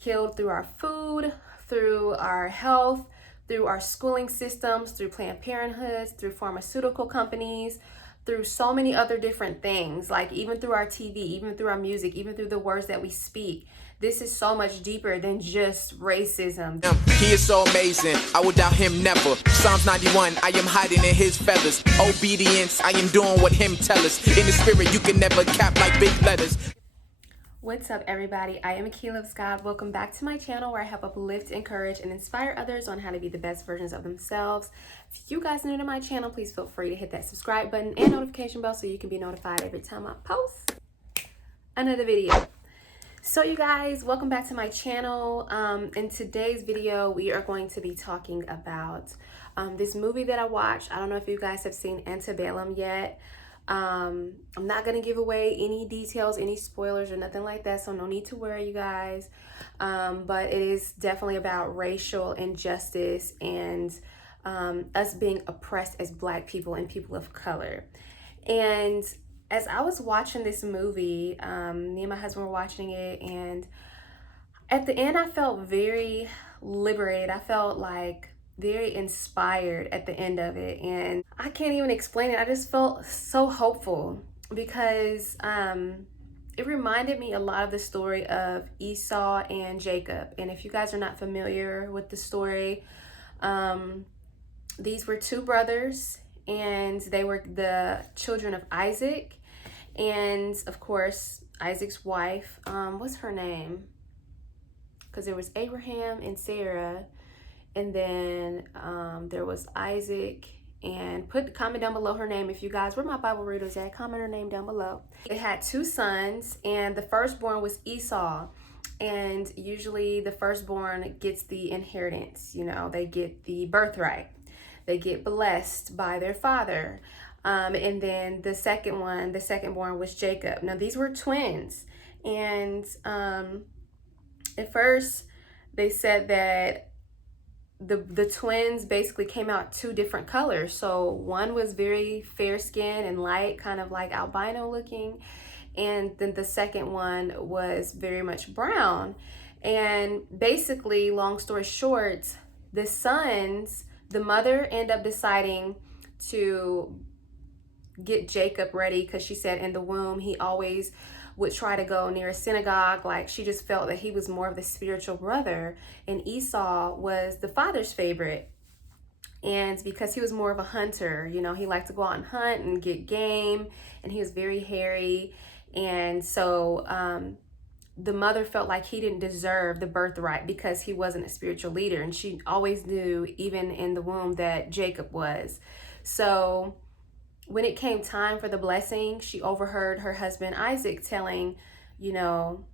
killed through our food, through our health, through our schooling systems, through Planned Parenthoods, through pharmaceutical companies, through so many other different things, like even through our TV, even through our music, even through the words that we speak. This is so much deeper than just racism. He is so amazing, I would doubt him never. Psalms 91, I am hiding in his feathers. Obedience, I am doing what him tell us. In the spirit, you can never cap like big letters. What's up, everybody? I am Akila of God. Welcome back to my channel where I help uplift, encourage, and inspire others on how to be the best versions of themselves. If you guys are new to my channel, please feel free to hit that subscribe button and notification bell so you can be notified every time I post another video. So you guys, welcome back to my channel. In today's video, we are going to be talking about this movie that I watched. I don't know if you guys have seen Antebellum yet. I'm not going to give away any details, any spoilers or nothing like that, so no need to worry, you guys. But it is definitely about racial injustice and us being oppressed as Black people and people of color. And as I was watching this movie, me and my husband were watching it, and at the end I felt very liberated. I felt like very inspired at the end of it, and I can't even explain it. I just felt so hopeful because it reminded me a lot of the story of Esau and Jacob. And if you guys are not familiar with the story, these were two brothers, and they were the children of Isaac, and of course Isaac's wife, what's her name? Because there was Abraham and Sarah, and then there was Isaac, and comment down below her name if you guys, where my Bible readers at, comment her name down below. They had two sons, and the firstborn was Esau, and usually the firstborn gets the inheritance, you know, they get the birthright, they get blessed by their father. And then the secondborn was Jacob. Now these were twins, and at first they said that the twins basically came out two different colors. So one was very fair skinned and light, kind of like albino looking, and then the second one was very much brown. And basically, long story short, the sons, the mother ended up deciding to get Jacob ready, because she said in the womb he always would try to go near a synagogue. Like, she just felt that he was more of the spiritual brother, and Esau was the father's favorite. And because he was more of a hunter, you know, he liked to go out and hunt and get game, and he was very hairy. And so the mother felt like he didn't deserve the birthright because he wasn't a spiritual leader, and she always knew, even in the womb, that Jacob was. So when it came time for the blessing, she overheard her husband Isaac telling, you know,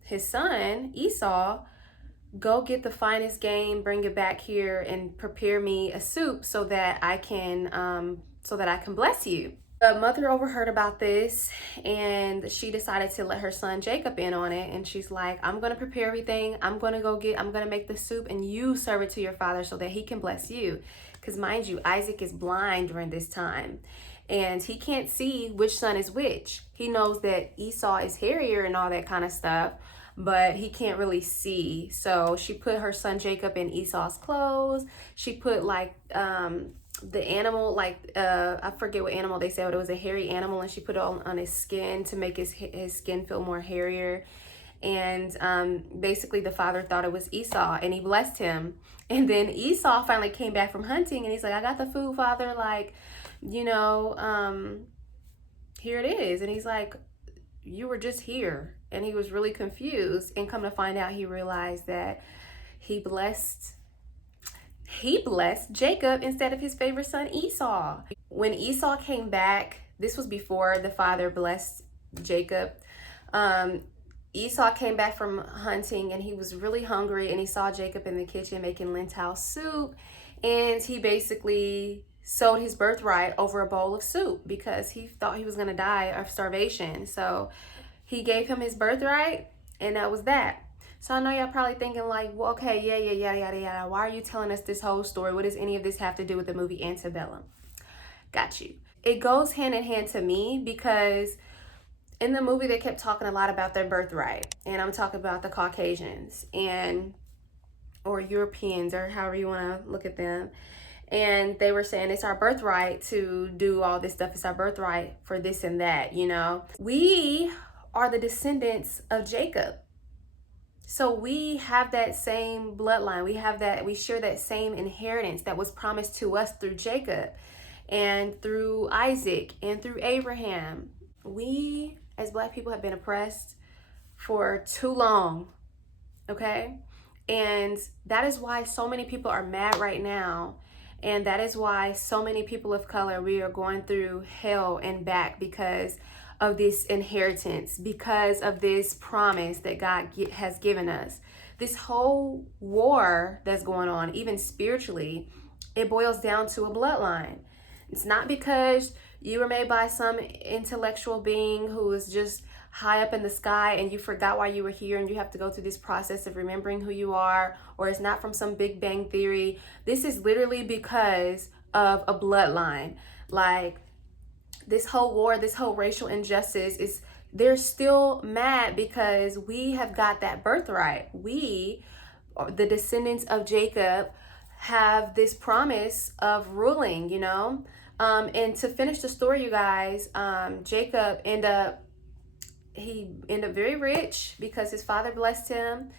his son Esau, go get the finest game, bring it back here, and prepare me a soup so that I can bless you. The mother overheard about this, and she decided to let her son Jacob in on it. And she's like, I'm going to prepare everything. I'm going to make the soup, and you serve it to your father so that he can bless you. Because mind you, Isaac is blind during this time, and he can't see which son is which. He knows that Esau is hairier and all that kind of stuff, but he can't really see. So she put her son Jacob in Esau's clothes. She put like the animal, like I forget what animal they said, but it was a hairy animal, and she put it on his skin to make his skin feel more hairier. And basically the father thought it was Esau, and he blessed him. And then Esau finally came back from hunting, and he's like, I got the food, father, like, you know, here it is. And he's like, you were just here. And he was really confused, and come to find out, he realized that he blessed Jacob instead of his favorite son Esau. When Esau came back, this was before the father blessed Jacob. Esau came back from hunting, and he was really hungry, and he saw Jacob in the kitchen making lentil soup, and he basically sold his birthright over a bowl of soup because he thought he was going to die of starvation. So he gave him his birthright, and that was that. So I know y'all probably thinking like, well, okay, yeah. Why are you telling us this whole story? What does any of this have to do with the movie Antebellum? Got you. It goes hand in hand to me, because in the movie, they kept talking a lot about their birthright. And I'm talking about the Caucasians or Europeans, or however you want to look at them. And they were saying it's our birthright to do all this stuff. It's our birthright for this and that, you know. We are the descendants of Jacob. So we have that same bloodline. We share that same inheritance that was promised to us through Jacob and through Isaac and through Abraham. We, as Black people, have been oppressed for too long, okay? And that is why so many people are mad right now. And that is why so many people of color, we are going through hell and back because of this inheritance, because of this promise that God has given us. This whole war that's going on, even spiritually, it boils down to a bloodline. It's not because you were made by some intellectual being who is just high up in the sky and you forgot why you were here and you have to go through this process of remembering who you are, or it's not from some Big Bang theory. This is literally because of a bloodline. Like, this whole war, this whole racial injustice, they're still mad because we have got that birthright. We, the descendants of Jacob, have this promise of ruling, you know. And to finish the story, you guys, Jacob ended up very rich because his father blessed him,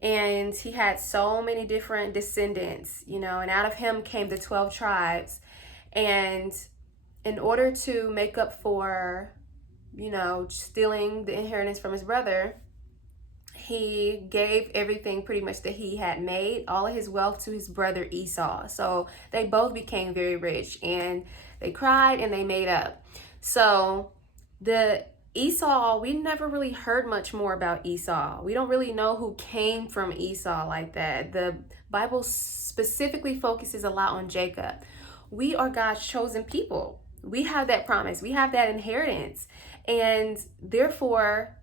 and he had so many different descendants, you know, and out of him came the 12 tribes. And in order to make up for, you know, stealing the inheritance from his brother, he gave everything pretty much that he had made, all of his wealth, to his brother Esau. So they both became very rich, and they cried and they made up. So the Esau, we never really heard much more about Esau. We don't really know who came from Esau like that. The Bible specifically focuses a lot on Jacob. We are God's chosen people. We have that promise. We have that inheritance. And therefore,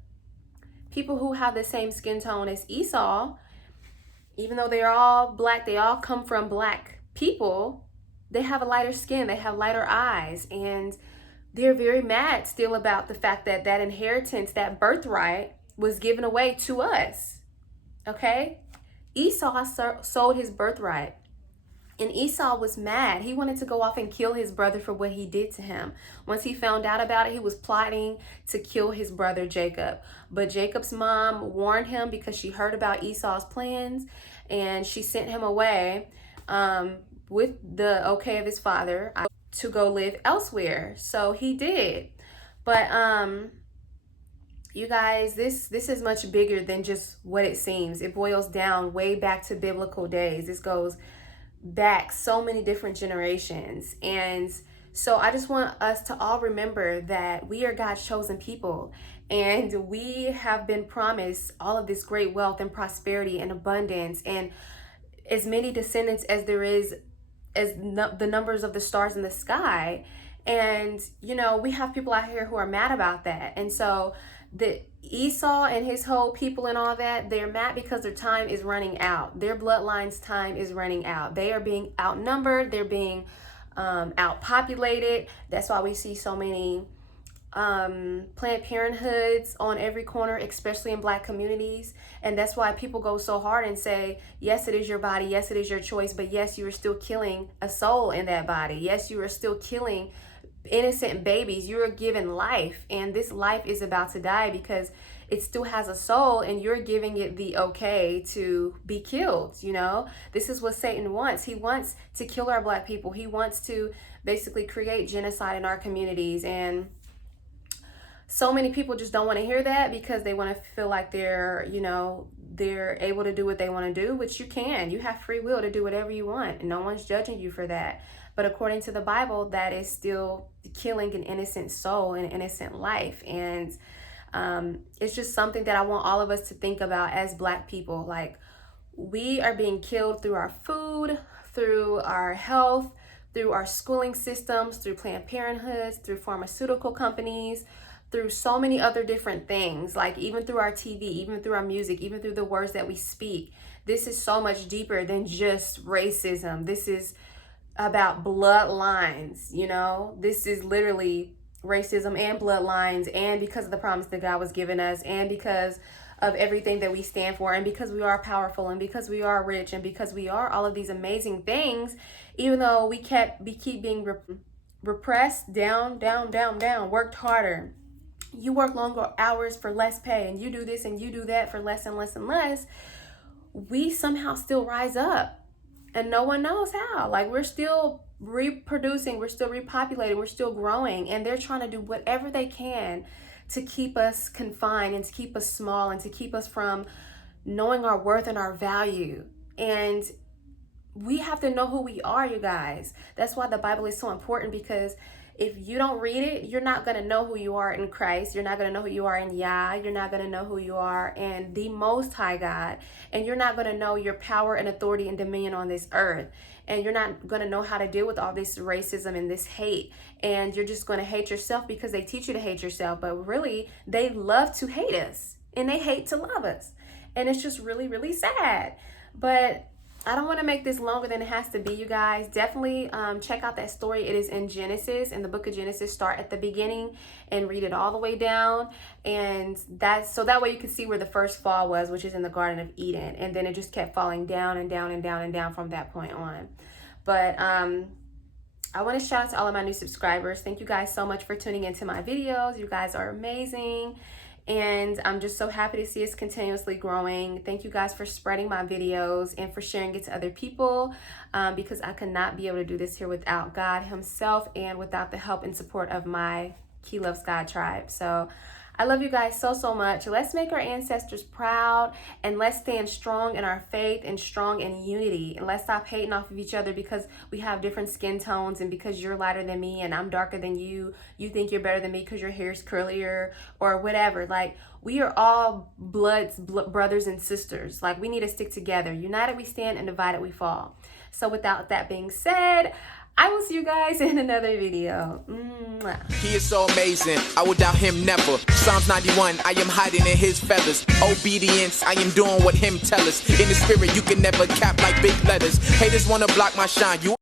people who have the same skin tone as Esau, even though they're all Black, they all come from Black people, they have a lighter skin, they have lighter eyes, and they're very mad still about the fact that that inheritance, that birthright, was given away to us, okay? Esau sold his birthright, and Esau was mad. He wanted to go off and kill his brother for what he did to him. Once he found out about it, he was plotting to kill his brother Jacob. But Jacob's mom warned him because she heard about Esau's plans, and she sent him away with the okay of his father to go live elsewhere. So he did. But you guys, this is much bigger than just what it seems. It boils down way back to biblical days. This goes back so many different generations. And so I just want us to all remember that we are God's chosen people, and we have been promised all of this great wealth and prosperity and abundance and as many descendants as there is, as the numbers of the stars in the sky. And you know, we have people out here who are mad about that. And so the Esau and his whole people and all that, they're mad because their time is running out. Their bloodline's time is running out. They are being outnumbered. They're being outpopulated. That's why we see so many Planned Parenthoods on every corner, especially in Black communities. And that's why people go so hard and say, yes, it is your body, yes, it is your choice, but yes, you are still killing a soul in that body. Yes, you are still killing innocent babies. You are given life, and this life is about to die because it still has a soul, and you're giving it the okay to be killed. You know, this is what Satan wants. He wants to kill our Black people. He wants to basically create genocide in our communities. And so many people just don't want to hear that because they want to feel like they're, you know, they're able to do what they want to do, which you can. You have free will to do whatever you want, and no one's judging you for that. But according to the Bible, that is still killing an innocent soul and an innocent life. And it's just something that I want all of us to think about as Black people. Like, we are being killed through our food, through our health, through our schooling systems, through Planned Parenthoods, through pharmaceutical companies, through so many other different things, like even through our TV, even through our music, even through the words that we speak. This is so much deeper than just racism. This is about bloodlines, you know? This is literally racism and bloodlines, and because of the promise that God was giving us, and because of everything that we stand for, and because we are powerful, and because we are rich, and because we are all of these amazing things, even though we keep being repressed, down, worked harder. You work longer hours for less pay, and you do this and you do that for less and less and less. We somehow still rise up, and no one knows how. Like, we're still reproducing, we're still repopulating, we're still growing, and they're trying to do whatever they can to keep us confined and to keep us small and to keep us from knowing our worth and our value. And we have to know who we are, you guys. That's why the Bible is so important, because if you don't read it, you're not going to know who you are in Christ. You're not going to know who you are in Yah. You're not going to know who you are in the Most High God. And you're not going to know your power and authority and dominion on this earth. And you're not going to know how to deal with all this racism and this hate. And you're just going to hate yourself because they teach you to hate yourself. But really, they love to hate us. And they hate to love us. And it's just really, really sad. But I don't want to make this longer than it has to be, you guys. Definitely check out that story. It is in Genesis, in the book of Genesis. Start at the beginning and read it all the way down. And so that way you can see where the first fall was, which is in the Garden of Eden. And then it just kept falling down and down and down and down from that point on. But I want to shout out to all of my new subscribers. Thank you guys so much for tuning into my videos. You guys are amazing. And I'm just so happy to see us continuously growing. Thank you guys for spreading my videos and for sharing it to other people, because I could not be able to do this here without God himself and without the help and support of my He Loves God tribe. So I love you guys so, so much. Let's make our ancestors proud, and let's stand strong in our faith and strong in unity. And let's stop hating off of each other because we have different skin tones, and because you're lighter than me and I'm darker than you, you think you're better than me because your hair's curlier or whatever. Like, we are all brothers and sisters. Like, we need to stick together. United we stand, and divided we fall. So without that being said, I will see you guys in another video. Mwah. He is so amazing, I would doubt him never. Psalms 91, I am hiding in his feathers. Obedience, I am doing what him tell us. In the spirit, you can never cap like big letters. Haters wanna block my shine. You